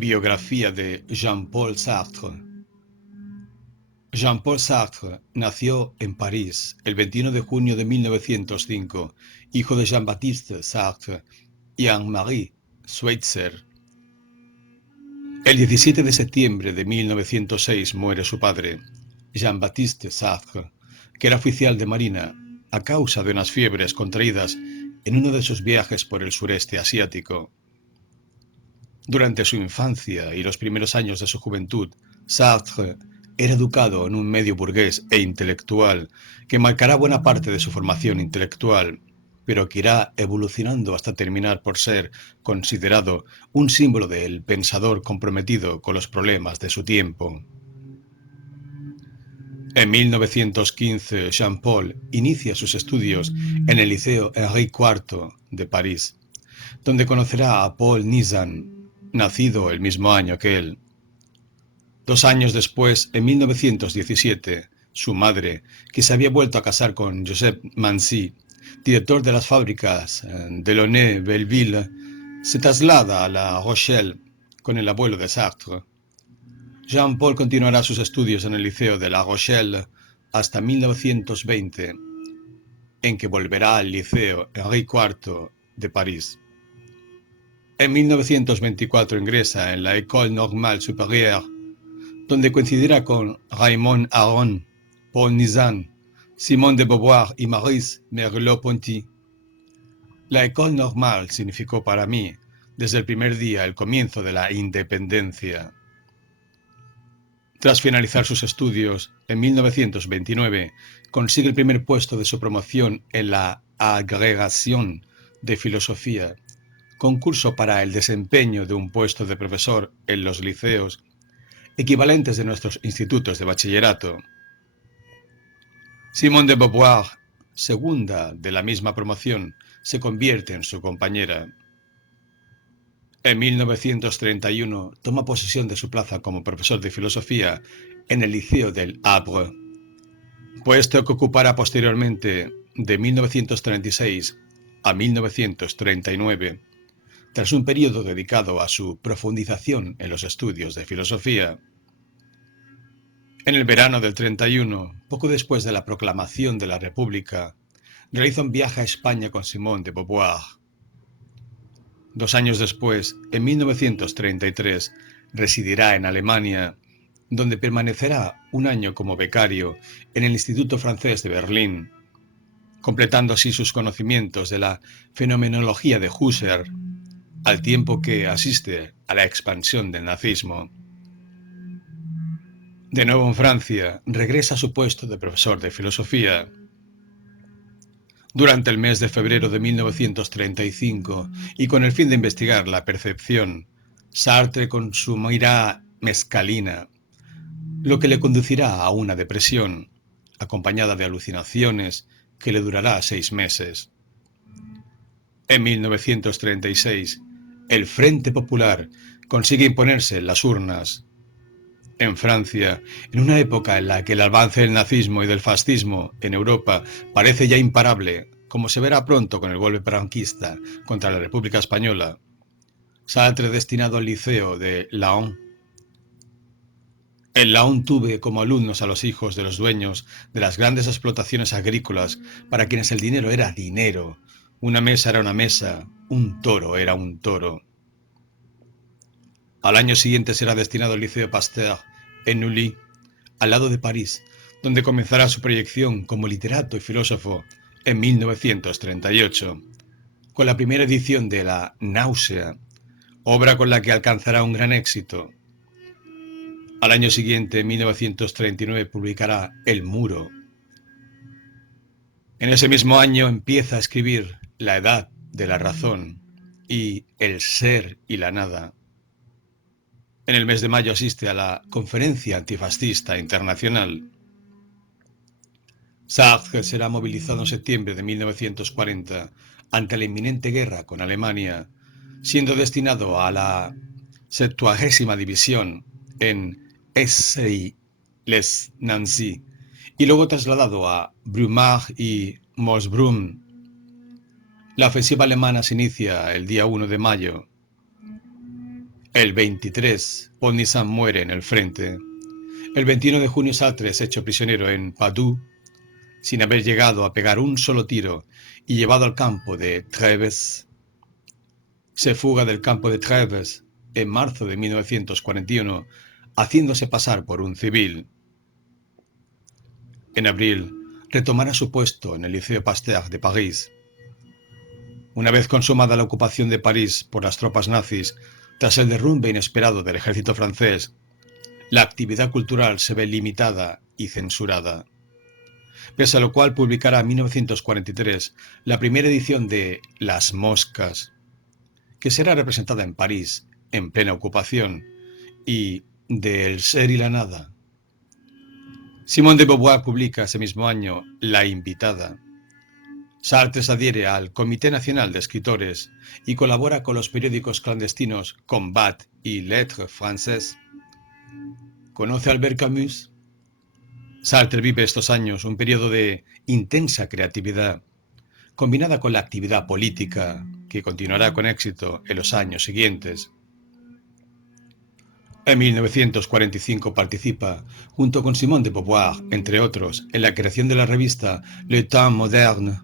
Biografía de Jean-Paul Sartre. Jean-Paul Sartre nació en París el 21 de junio de 1905, hijo de Jean-Baptiste Sartre y Anne-Marie Schweitzer. El 17 de septiembre de 1906 muere su padre, Jean-Baptiste Sartre, que era oficial de marina a causa de unas fiebres contraídas en uno de sus viajes por el sureste asiático. Durante su infancia y los primeros años de su juventud, Sartre era educado en un medio burgués e intelectual que marcará buena parte de su formación intelectual, pero que irá evolucionando hasta terminar por ser considerado un símbolo del pensador comprometido con los problemas de su tiempo. En 1915, Jean-Paul inicia sus estudios en el Liceo Henri IV de París, donde conocerá a Paul Nizan, nacido el mismo año que él. 2 años después, en 1917, su madre, que se había vuelto a casar con Joseph Mancy, director de las fábricas Delaunay-Belleville, se traslada a La Rochelle con el abuelo de Sartre. Jean-Paul continuará sus estudios en el Liceo de La Rochelle hasta 1920, en que volverá al Liceo Henri IV de París. En 1924 ingresa en la École Normale Supérieure, donde coincidirá con Raymond Aron, Paul Nizan, Simone de Beauvoir y Maurice Merleau-Ponty. La École Normale significó para mí, desde el primer día, el comienzo de la independencia. Tras finalizar sus estudios, en 1929 consigue el primer puesto de su promoción en la Agrégation de Filosofía, concurso para el desempeño de un puesto de profesor en los liceos, equivalentes de nuestros institutos de bachillerato. Simone de Beauvoir, segunda de la misma promoción, se convierte en su compañera. En 1931 toma posesión de su plaza como profesor de filosofía en el Liceo del Havre, puesto que ocupará posteriormente de 1936 a 1939, tras un periodo dedicado a su profundización en los estudios de filosofía. En el verano del 31, poco después de la proclamación de la República, realiza un viaje a España con Simone de Beauvoir. 2 años después, en 1933, residirá en Alemania, donde permanecerá 1 año como becario en el Instituto Francés de Berlín, completando así sus conocimientos de la fenomenología de Husserl, al tiempo que asiste a la expansión del nazismo. De nuevo en Francia, regresa a su puesto de profesor de filosofía. Durante el mes de febrero de 1935, y con el fin de investigar la percepción, Sartre consumirá mescalina, lo que le conducirá a una depresión, acompañada de alucinaciones, que le durará 6 meses. En 1936, el Frente Popular consigue imponerse en las urnas. En Francia, en una época en la que el avance del nazismo y del fascismo en Europa parece ya imparable, como se verá pronto con el golpe franquista contra la República Española, Sartre destinado al Liceo de Laon. En Laon tuve como alumnos a los hijos de los dueños de las grandes explotaciones agrícolas para quienes el dinero era dinero, una mesa era una mesa, un toro era un toro. Al año siguiente será destinado al Liceo Pasteur en Neuilly, al lado de París, donde comenzará su proyección como literato y filósofo en 1938, con la primera edición de La Náusea, obra con la que alcanzará un gran éxito. Al año siguiente, en 1939, publicará El Muro. En ese mismo año empieza a escribir La Edad de la Razón y El Ser y la Nada. En el mes de mayo asiste a la Conferencia Antifascista Internacional. Sartre será movilizado en septiembre de 1940 ante la inminente guerra con Alemania, siendo destinado a la 70ª División en Essey-les-Nancy y luego trasladado a Brumath y Moosbrunn. La ofensiva alemana se inicia el día 1 de mayo. El 23, Paul Nizan muere en el frente. El 21 de junio, Sartre es hecho prisionero en Padoue, sin haber llegado a pegar un solo tiro, y llevado al campo de Treves. Se fuga del campo de Treves en marzo de 1941, haciéndose pasar por un civil. En abril, retomará su puesto en el Liceo Pasteur de París. Una vez consumada la ocupación de París por las tropas nazis, tras el derrumbe inesperado del ejército francés, la actividad cultural se ve limitada y censurada. Pese a lo cual publicará en 1943 la primera edición de Las Moscas, que será representada en París, en plena ocupación, y de El ser y la nada. Simone de Beauvoir publica ese mismo año La invitada. Sartre se adhiere al Comité Nacional de Escritores y colabora con los periódicos clandestinos Combat y Lettres Françaises. ¿Conoce a Albert Camus? Sartre vive estos años un periodo de intensa creatividad, combinada con la actividad política, que continuará con éxito en los años siguientes. En 1945 participa, junto con Simone de Beauvoir, entre otros, en la creación de la revista Le Temps Moderne.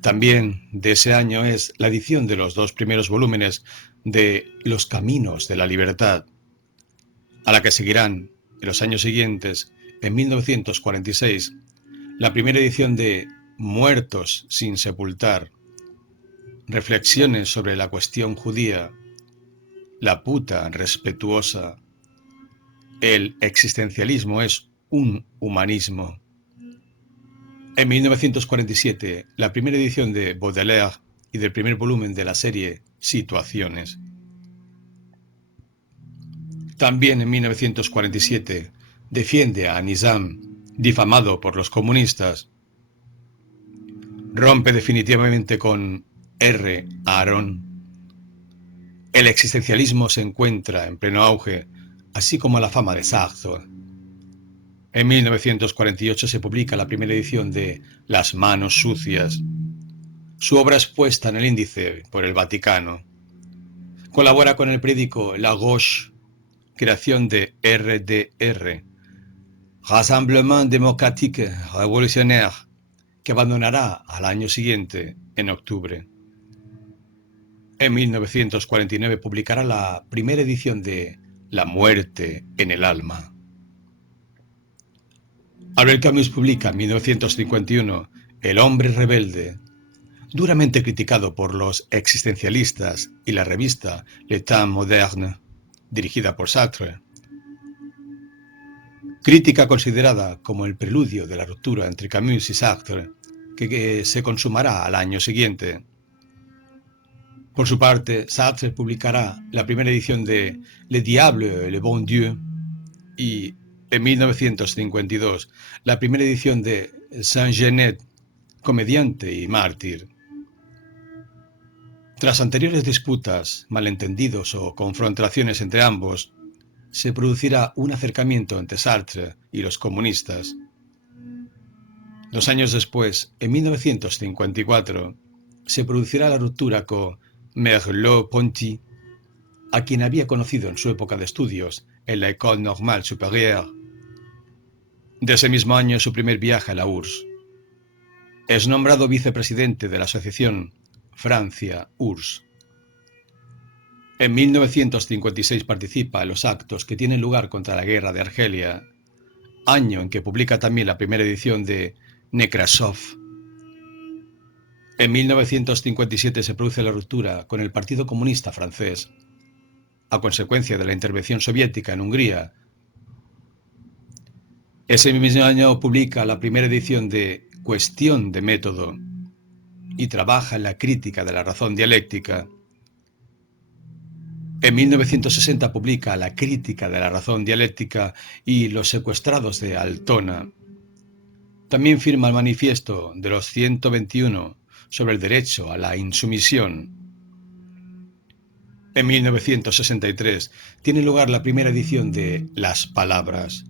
También de ese año es la edición de los 2 primeros volúmenes de Los Caminos de la Libertad, a la que seguirán, en los años siguientes, en 1946, la primera edición de Muertos sin sepultar, reflexiones sobre la cuestión judía, la puta respetuosa, el existencialismo es un humanismo. En 1947, la primera edición de Baudelaire y del primer volumen de la serie Situaciones. También en 1947 defiende a Nizam, difamado por los comunistas. Rompe definitivamente con R. Aaron. El existencialismo se encuentra en pleno auge, así como la fama de Sartre. En 1948 se publica la primera edición de Las manos sucias. Su obra es puesta en el índice por el Vaticano. Colabora con el periódico La Gauche, creación de RDR, Rassemblement Démocratique Révolutionnaire, que abandonará al año siguiente, en octubre. En 1949 publicará la primera edición de La muerte en el alma. Albert Camus publica en 1951 El hombre rebelde, duramente criticado por los existencialistas y la revista Le Temps Moderne, dirigida por Sartre. Crítica considerada como el preludio de la ruptura entre Camus y Sartre, que se consumará al año siguiente. Por su parte, Sartre publicará la primera edición de Le Diable et le Bon Dieu y, en 1952, la primera edición de Saint-Genet, comediante y mártir. Tras anteriores disputas, malentendidos o confrontaciones entre ambos, se producirá un acercamiento entre Sartre y los comunistas. 2 años después, en 1954, se producirá la ruptura con Merleau-Ponty, a quien había conocido en su época de estudios en la École Normale Supérieure. De ese mismo año su primer viaje a la URSS. Es nombrado vicepresidente de la asociación Francia-URSS. En 1956 participa en los actos que tienen lugar contra la guerra de Argelia, año en que publica también la primera edición de Nekrasov. En 1957 se produce la ruptura con el Partido Comunista francés, a consecuencia de la intervención soviética en Hungría. Ese mismo año publica la primera edición de Cuestión de método y trabaja en la crítica de la razón dialéctica. En 1960 publica La crítica de la razón dialéctica y Los secuestrados de Altona. También firma el manifiesto de los 121 sobre el derecho a la insumisión. En 1963 tiene lugar la primera edición de Las palabras.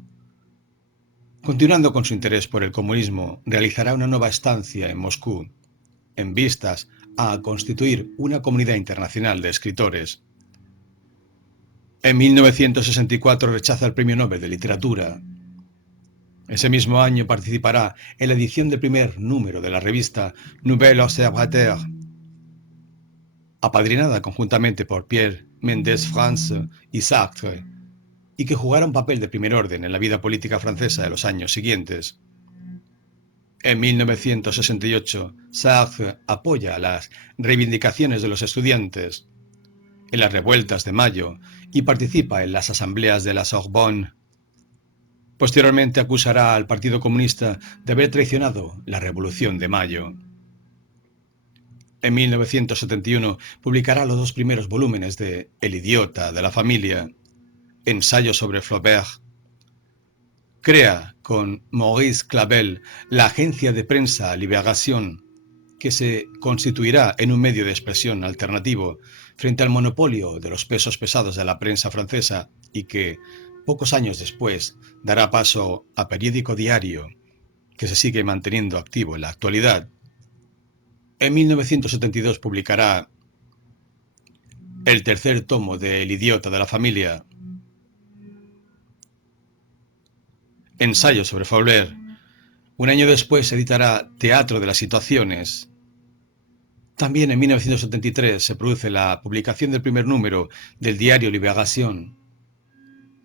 Continuando con su interés por el comunismo, realizará una nueva estancia en Moscú, en vistas a constituir una comunidad internacional de escritores. En 1964 rechaza el Premio Nobel de Literatura. Ese mismo año participará en la edición del primer número de la revista Nouvel Observateur, apadrinada conjuntamente por Pierre Mendès France y Sartre, y que jugará un papel de primer orden en la vida política francesa de los años siguientes. En 1968, Sartre apoya las reivindicaciones de los estudiantes en las revueltas de mayo y participa en las asambleas de la Sorbonne. Posteriormente acusará al Partido Comunista de haber traicionado la Revolución de Mayo. En 1971 publicará los dos primeros volúmenes de El idiota de la familia, ensayo sobre Flaubert. Crea con Maurice Clavel la agencia de prensa Libération, que se constituirá en un medio de expresión alternativo frente al monopolio de los pesos pesados de la prensa francesa y que, pocos años después, dará paso a Periódico Diario, que se sigue manteniendo activo en la actualidad. En 1972 publicará el tercer tomo de El idiota de la familia, ensayo sobre Flaubert. Un año después editará Teatro de las situaciones. También en 1973 se produce la publicación del primer número del diario Libération,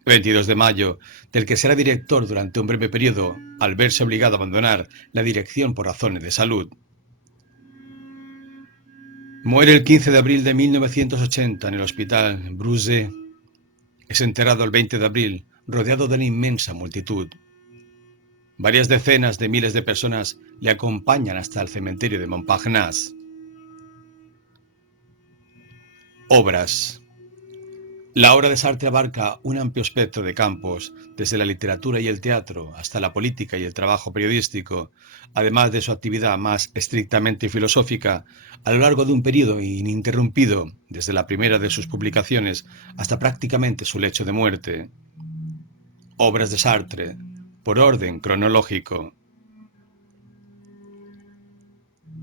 22 de mayo, del que será director durante un breve periodo al verse obligado a abandonar la dirección por razones de salud. Muere el 15 de abril de 1980 en el hospital Bruce. Es enterrado el 20 de abril, rodeado de una inmensa multitud. Varias decenas de miles de personas le acompañan hasta el cementerio de Montparnasse. Obras. La obra de Sartre abarca un amplio espectro de campos, desde la literatura y el teatro hasta la política y el trabajo periodístico, además de su actividad más estrictamente filosófica, a lo largo de un periodo ininterrumpido, desde la primera de sus publicaciones hasta prácticamente su lecho de muerte. Obras de Sartre, por orden cronológico.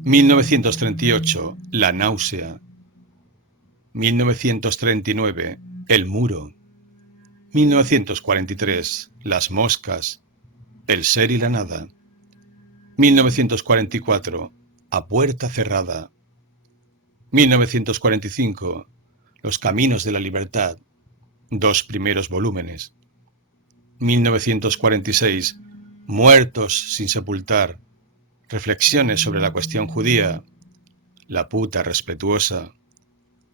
1938, La náusea. 1939, El muro. 1943, Las moscas. El ser y la nada. 1944, A puerta cerrada. 1945, Los caminos de la libertad. Dos primeros volúmenes. 1946, Muertos sin sepultar. Reflexiones sobre la cuestión judía. La puta respetuosa.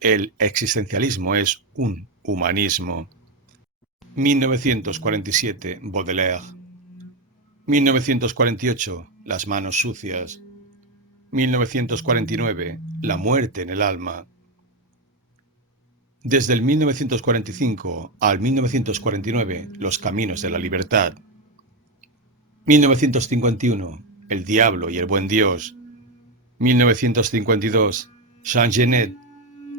El existencialismo es un humanismo. 1947, Baudelaire. 1948, Las manos sucias. 1949, La muerte en el alma. Desde el 1945 al 1949, Los caminos de la libertad. 1951, El diablo y el buen Dios. 1952, Jean Genet,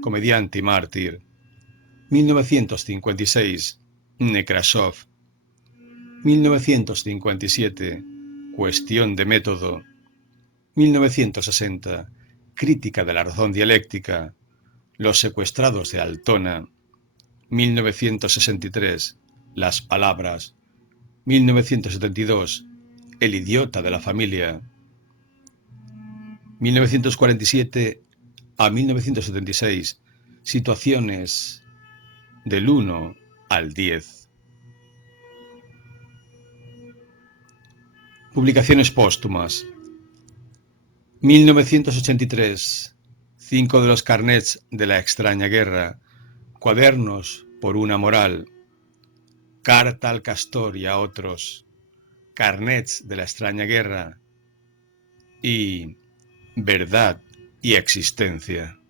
comediante y mártir. 1956, Nekrasov. 1957, Cuestión de método. 1960, Crítica de la razón dialéctica. Los secuestrados de Altona. 1963, Las palabras. 1972, El idiota de la familia. 1947 a 1976, Situaciones del 1 al 10. Publicaciones póstumas. 1983, 5 de los carnets de la extraña guerra. Cuadernos por una moral. Carta al castor y a otros. Carnets de la extraña guerra. Y Verdad y existencia.